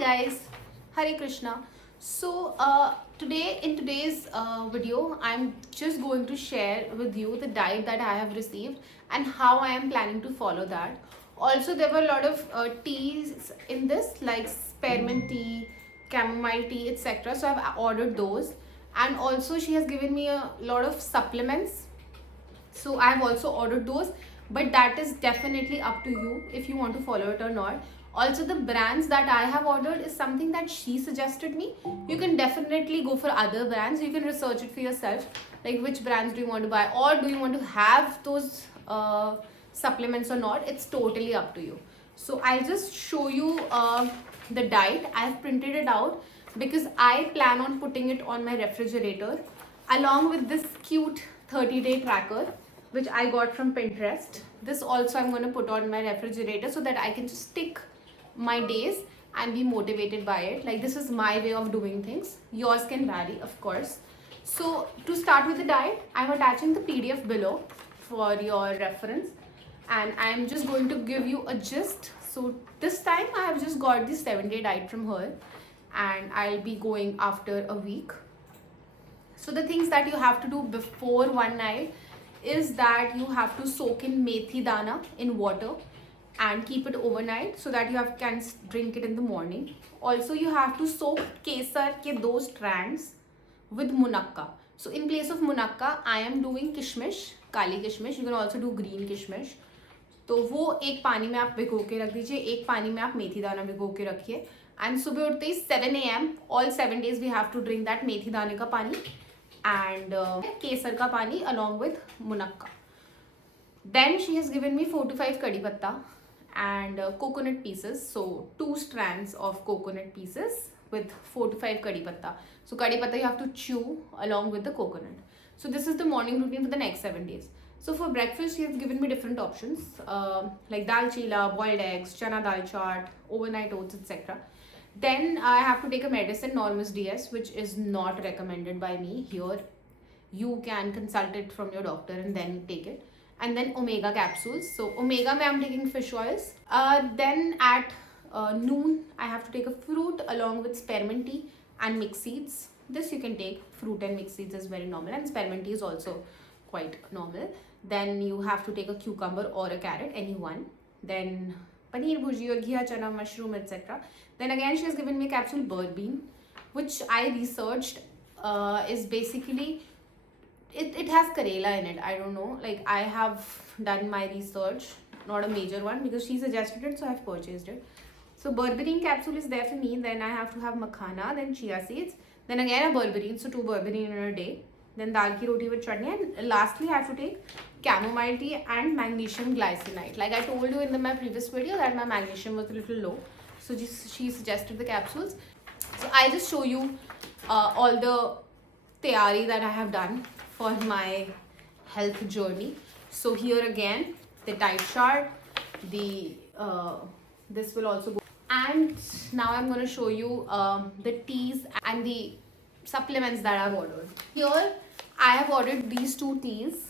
guys, Hare Krishna. So today in today's video, I'm just going to share with you the diet that I have received and how I am planning to follow that. Also, there were a lot of teas in this, like spearmint tea, chamomile tea, etc. So I've ordered those, and also she has given me a lot of supplements, so I have also ordered those, but that is definitely up to you if you want to follow it or not. Also, the brands that I have ordered is something that she suggested me. You can definitely go for other brands. You can research it for yourself, like which brands do you want to buy, or do you want to have those supplements or not. It's totally up to you. So I'll just show you the diet. I have printed it out because I plan on putting it on my refrigerator along with this cute 30-day tracker which I got from Pinterest. This also I'm going to put on my refrigerator so that I can just stick my days and be motivated by it. Like, this is my way of doing things. Yours can vary, of course. So to start with the diet, I'm attaching the PDF below for your reference, and I'm just going to give you a gist. So this time I have just got the 7-day diet from her, and I'll be going after a week. So the things that you have to do before one night is that you have to soak in methi dana in water and keep it overnight so that you can drink it in the morning. Also, you have to soak kesar ke 2 strands with munakka. So in place of munakka, I am doing kishmish, kali kishmish. You can also do green kishmish. तो वो एक पानी में आप भिगो के रख दीजिए, एक पानी में आप मेथी दाना भिगो के रखिए, एंड सुबह उठते ही 7 AM all 7 days we have to drink that मेथी दाने का पानी and kesar ka pani along with munakka. Then she has given me 4 to 5 kadi patta and coconut pieces. So 2 strands of coconut pieces with 4 to 5 kadi patta. So kadi patta you have to chew along with the coconut. So this is the morning routine for the next 7 days. So for breakfast, she has given me different options like dal chila, boiled eggs, chana dal chaat, overnight oats, etc. Then I have to take a medicine, Normus DS, which is not recommended by me. Here, you can consult it from your doctor and then take it. And then omega capsules. So omega, I am taking fish oils. Then at noon, I have to take a fruit along with spearmint tea and mixed seeds. This you can take. Fruit and mixed seeds is very normal, and spearmint tea is also quite normal. Then you have to take a cucumber or a carrot, any one. Then paneer bhuji or ghee chana, mushroom, etc. Then again, she has given me a capsule bird bean, which I researched is basically, it has Karela in it. I don't know. Like, I have done my research, not a major one, because she suggested it, so I've purchased it. So berberine capsule is there for me. Then I have to have makhana, then chia seeds, then again a berberine, so 2 berberine in a day. Then dal ki roti with chutney, and lastly I have to take chamomile tea and magnesium glycinate. Like I told you in my previous video that my magnesium was a little low, so she suggested the capsules. So I'll just show you all the tayari that I have done for my health journey. So here again, the diet chart, the this will also go, and now I'm going to show you the teas and the supplements that I've ordered. Here I have ordered these 2 teas.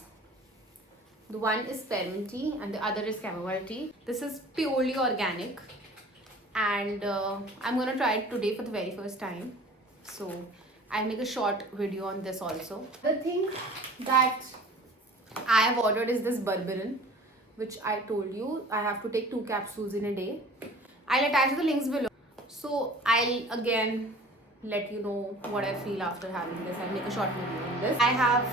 The one is spearmint tea and the other is chamomile tea. This is purely organic, and I'm gonna try it today for the very first time. So I'll make a short video on this also. The thing that I have ordered is this berberine, which I told you I have to take 2 capsules in a day. I'll attach the links below. So I'll again let you know what I feel after having this. I'll make a short video on this. I have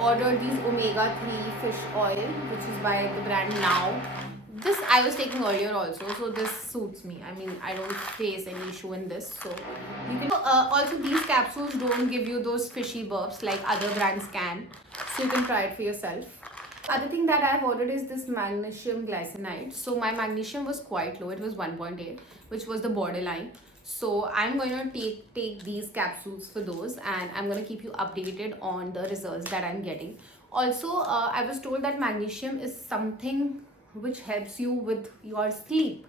ordered these omega-3 fish oil, which is by the brand Now. This I was taking earlier also, so this suits me. I mean, I don't face any issue in this. So you can also, these capsules don't give you those fishy burps like other brands can, so you can try it for yourself. Other thing that I have ordered is this magnesium glycinate. So my magnesium was quite low. It was 1.8, which was the borderline. So I'm going to take these capsules for those, and I'm going to keep you updated on the results that I'm getting. Also, I was told that magnesium is something which helps you with your sleep.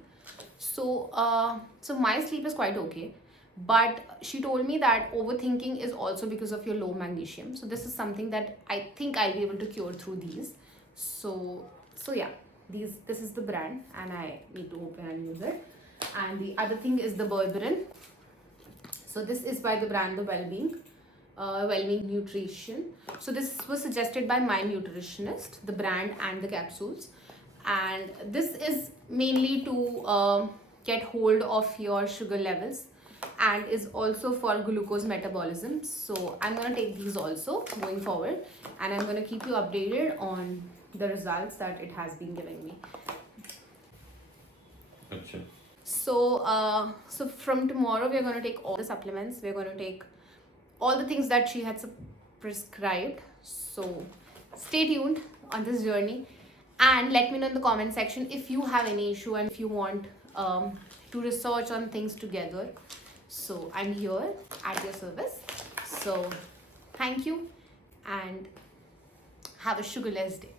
So so my sleep is quite okay, but she told me that overthinking is also because of your low magnesium. So this is something that I think I'll be able to cure through these. So yeah, this is the brand, and I need to open and use it. and the other thing is the berberine. So this is by the brand the Wellbeing Nutrition. So this was suggested by my nutritionist, the brand and the capsules, and this is mainly to get hold of your sugar levels and is also for glucose metabolism. So I'm going to take these also going forward, and I'm going to keep you updated on the results that it has been giving me. Achha. So from tomorrow we're going to take all the supplements. We're going to take all the things that she had prescribed. So stay tuned on this journey, and let me know in the comment section if you have any issue and if you want to research on things together. So I'm here at your service. So thank you and have a sugarless day.